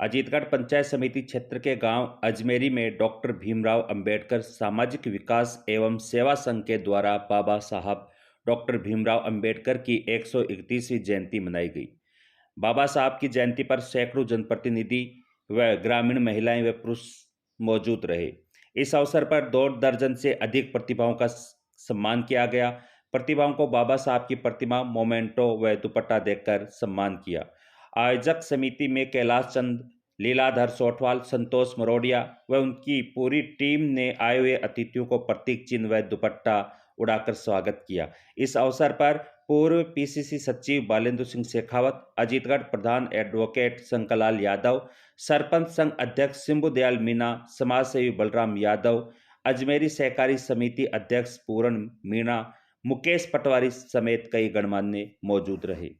अजीतगढ़ पंचायत समिति क्षेत्र के गांव अजमेरी में डॉक्टर भीमराव अंबेडकर सामाजिक विकास एवं सेवा संघ के द्वारा बाबा साहब डॉक्टर भीमराव अंबेडकर की 131वीं जयंती मनाई गई। बाबा साहब की जयंती पर सैकड़ों जनप्रतिनिधि व ग्रामीण महिलाएं व पुरुष मौजूद रहे। इस अवसर पर 2 दर्जन से अधिक प्रतिभाओं का सम्मान किया गया। प्रतिभाओं को बाबा साहब की प्रतिमा, मोमेंटो व दुपट्टा देकर सम्मान किया। आयोजक समिति में कैलाश चंद, लीलाधर सोटवाल, संतोष मरोड़िया व उनकी पूरी टीम ने आए हुए अतिथियों को प्रतीक चिन्ह व दुपट्टा उड़ाकर स्वागत किया। इस अवसर पर पूर्व पीसीसी सचिव बालेंद्र सिंह शेखावत, अजीतगढ़ प्रधान एडवोकेट शंकरलाल यादव, सरपंच संघ अध्यक्ष सिंबू दयाल मीणा, समाजसेवी बलराम यादव, अजमेरी सहकारी समिति अध्यक्ष पूरण मीणा, मुकेश पटवारी समेत कई गणमान्य मौजूद रहे।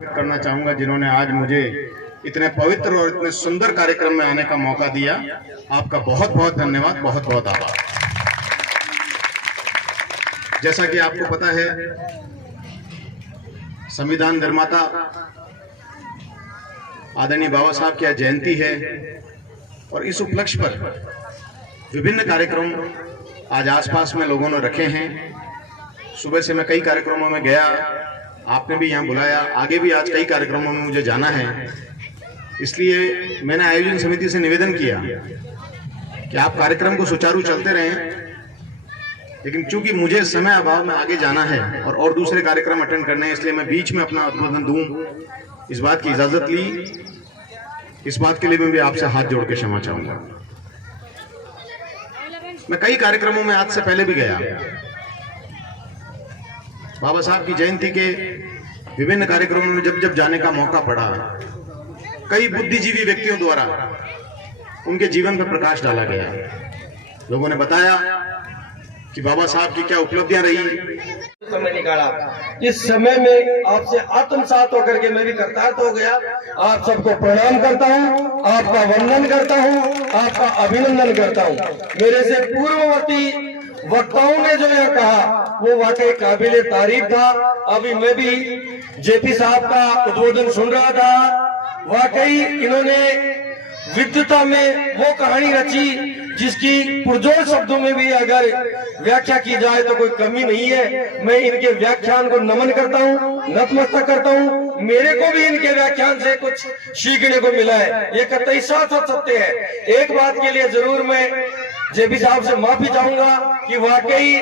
करना चाहूंगा जिन्होंने आज मुझे इतने पवित्र और इतने सुंदर कार्यक्रम में आने का मौका दिया। आपका बहुत बहुत धन्यवाद, बहुत बहुत आभार। जैसा कि आपको पता है, संविधान निर्माता आदरणीय बाबा साहब की आज जयंती है और इस उपलक्ष्य पर विभिन्न कार्यक्रम आज आसपास में लोगों ने रखे हैं। सुबह से मैं कई कार्यक्रमों में गया, आपने भी यहाँ बुलाया, आगे भी आज कई कार्यक्रमों में मुझे जाना है। इसलिए मैंने आयोजन समिति से निवेदन किया कि आप कार्यक्रम को सुचारू चलते रहें, लेकिन चूंकि मुझे समय अभाव में आगे जाना है और दूसरे कार्यक्रम अटेंड करने हैं, इसलिए मैं बीच में अपना उद्बोधन दूं, इस बात की इजाजत ली। इस बात के लिए मैं भी आपसे हाथ जोड़ के क्षमा चाहूंगा। मैं कई कार्यक्रमों में आज से पहले भी गया। बाबा साहब की जयंती के विभिन्न कार्यक्रमों में जब जब जाने का मौका पड़ा, कई बुद्धिजीवी व्यक्तियों द्वारा उनके जीवन पर प्रकाश डाला गया। लोगों ने बताया कि बाबा साहब की क्या उपलब्धियां रही। समय निकाला, इस समय में आपसे आत्मसात होकर के मैं भी कृतार्थ हो गया। आप सबको प्रणाम करता हूं, आपका वंदन करता हूं, आपका अभिनंदन करता हूं। मेरे से पूर्ववर्ती वक्ताओं ने जो यह कहा वो वाकई काबिले तारीफ था। अभी मैं भी जेपी साहब का उद्बोधन सुन रहा था। वाकई इन्होंने विद्वता में वो कहानी रची जिसकी पुरजोर शब्दों में भी अगर व्याख्या की जाए तो कोई कमी नहीं है। मैं इनके व्याख्यान को नमन करता हूँ, नतमस्तक करता हूँ। मेरे को भी इनके व्याख्यान से कुछ सीखने को मिला है, ये कतई साथ सत्य है। एक बात के लिए जरूर मैं जेपी साहब से माफी चाहूंगा कि वाकई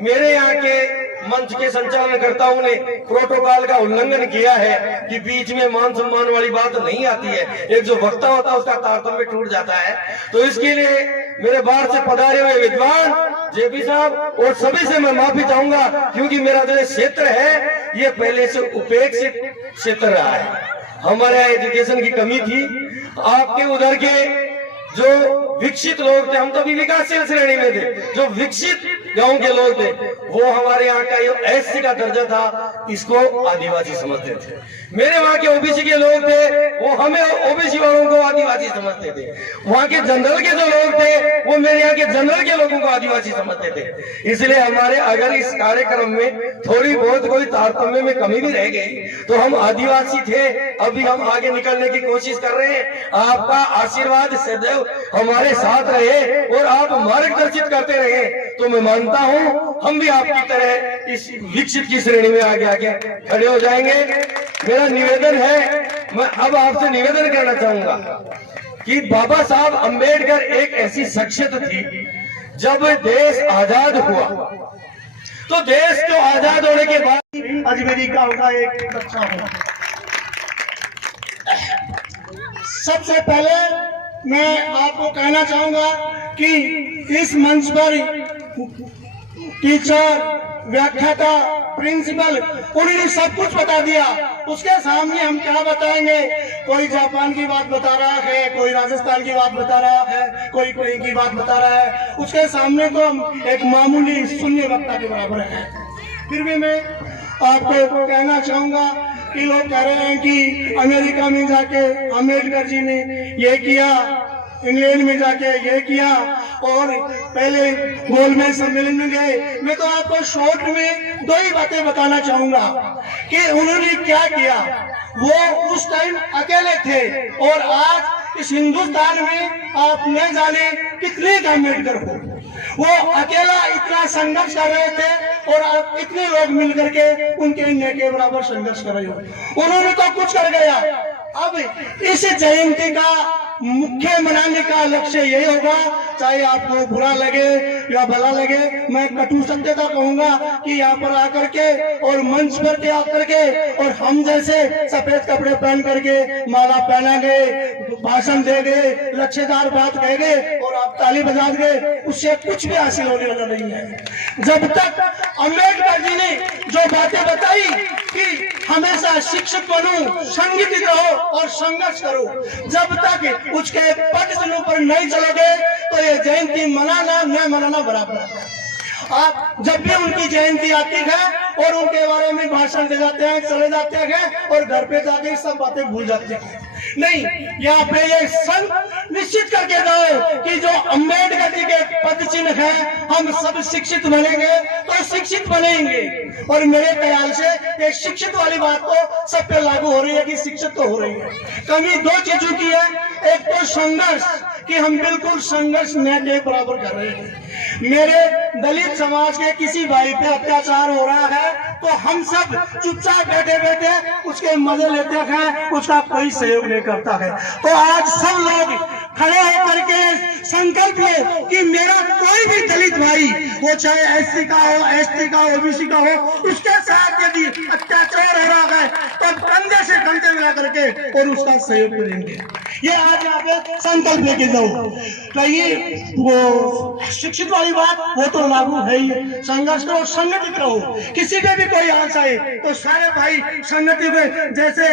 मेरे यहाँ के मंच के संचालनकर्ताओं ने प्रोटोकॉल का उल्लंघन किया है कि बीच में मान सम्मान वाली बात नहीं आती है। एक जो वक्ता होता है उसका तारतम्य टूट जाता है। तो इसके लिए मेरे बाहर से पधारे हुए विद्वान जेपी साहब और सभी से मैं माफी चाहूंगा, क्योंकि मेरा जो क्षेत्र है ये पहले से उपेक्षित क्षेत्र रहा है। हमारे यहाँ एजुकेशन की कमी थी। आपके उधर के जो विकसित लोग थे, हम तो अभी विकासशील श्रेणी में थे, जो विकसित गांव के लोग थे वो हमारे यहाँ का एससी का दर्जा था, इसको आदिवासी समझते थे। मेरे वहाँ के ओबीसी के लोग थे वो हमें ओबीसी वालों को आदिवासी समझते थे। वहाँ के जनरल के जो लोग थे वो मेरे यहाँ के जनरल के लोगों को आदिवासी समझते थे। इसलिए हमारे अगर इस कार्यक्रम में थोड़ी बहुत कोई तारतम्य में कमी भी रह गई तो हम आदिवासी थे, अभी हम आगे निकलने की कोशिश कर रहे हैं। आपका आशीर्वाद सदैव हमारे साथ रहे और आप मार्गदर्शित करते रहे तो मैं मानता हूं हम भी आपकी तरह इस विकसित की श्रेणी में आगे आगे खड़े हो जाएंगे। मेरा निवेदन है, मैं अब आपसे निवेदन करना चाहूंगा कि बाबा साहब अंबेडकर एक ऐसी शख्सियत थी, जब देश आजाद हुआ तो देश को आजाद होने के बाद अजमेरी गांव का एक बच्चा हूं। सबसे पहले मैं आपको कहना चाहूंगा कि इस मंच पर टीचर, व्याख्याता, प्रिंसिपल, उन्होंने सब कुछ बता दिया। उसके सामने हम क्या बताएंगे? कोई जापान की बात बता रहा है, कोई राजस्थान की बात बता रहा है, कोई कहीं की बात बता रहा है। उसके सामने तो हम एक मामूली शून्य वक्ता के बराबर है। फिर भी मैं आपको कहना चाहूंगा कि लोग कह रहे हैं कि अमेरिका में जाके अम्बेडकर जी ने ये किया, इंग्लैंड में जाके ये किया और पहले गोलमेज सम्मेलन में गए। मैं तो आपको शॉर्ट में 2 ही बातें बताना चाहूंगा कि उन्होंने क्या किया। वो उस टाइम अकेले थे और आज इस हिंदुस्तान में आप न जाने कितने अम्बेडकर हो। वो अकेला इतना संघर्ष कर रहे थे और आप इतने लोग मिलकर के उनके अन्याय के बराबर संघर्ष कर रहे हो। उन्होंने तो कुछ कर गया। अब इस जयंती का मुख्य मनाने का लक्ष्य यही होगा, चाहे आपको बुरा लगे या भला लगे। मैं कटु सत्य का कहूंगा कि यहाँ पर आकर के और मंच पर के आकर के और हम जैसे सफेद कपड़े पहन करके माला पहना गए, भाषण दे गए, लक्ष्यदार बात कह गए और आप ताली बजा गए, उससे कुछ भी हासिल होने वाला नहीं है। जब तक अम्बेडकर जी ने जो बातें बताई कि हमेशा शिक्षित बनो, संगठित रहो और संघर्ष करो, जब तक उसके पटचिन्हों पर नहीं चलोगे तो ये जयंती मनाना न मनाना बराबर है। आप जब भी उनकी जयंती आती है और उनके बारे में भाषण दे जाते हैं, चले जाते हैं और घर पे जाके सब बातें भूल जाते हैं। नहीं, यहाँ पे ये संघ निश्चित करके दो कि जो अम्बेडकर जी के पद चिन्ह है, हम सब शिक्षित बनेंगे तो शिक्षित बनेंगे। और मेरे ख्याल से ये शिक्षित वाली बात तो सब पे लागू हो रही है कि शिक्षित तो हो रही है। कमी 2 चीजों की है। एक तो संघर्ष कि हम बिल्कुल संघर्ष न के बराबर कर रहे हैं। मेरे दलित समाज के किसी भाई पे अत्याचार हो रहा है तो हम सब चुपचाप बैठे बैठे उसके मजे लेते हैं, उसका कोई सहयोग नहीं करता है। तो आज सब लोग खड़े होकर के संकल्प लो कि मेरा कोई भी दलित भाई, वो चाहे एससी का हो, एसटी का हो, ओबीसी का हो, उसके साथ यदि अत्याचार हो रहा है तो कंधे से कंधे मिला करके और उसका सहयोग करेंगे। ये आज यहाँ पे संकल्प लेके जाओ। तो ये वो शिक्षित वाली बात वो तो लागू है ही। संघर्ष करो, संगठित रहो। किसी पे भी कोई आशा है तो सारे भाई संगठित जैसे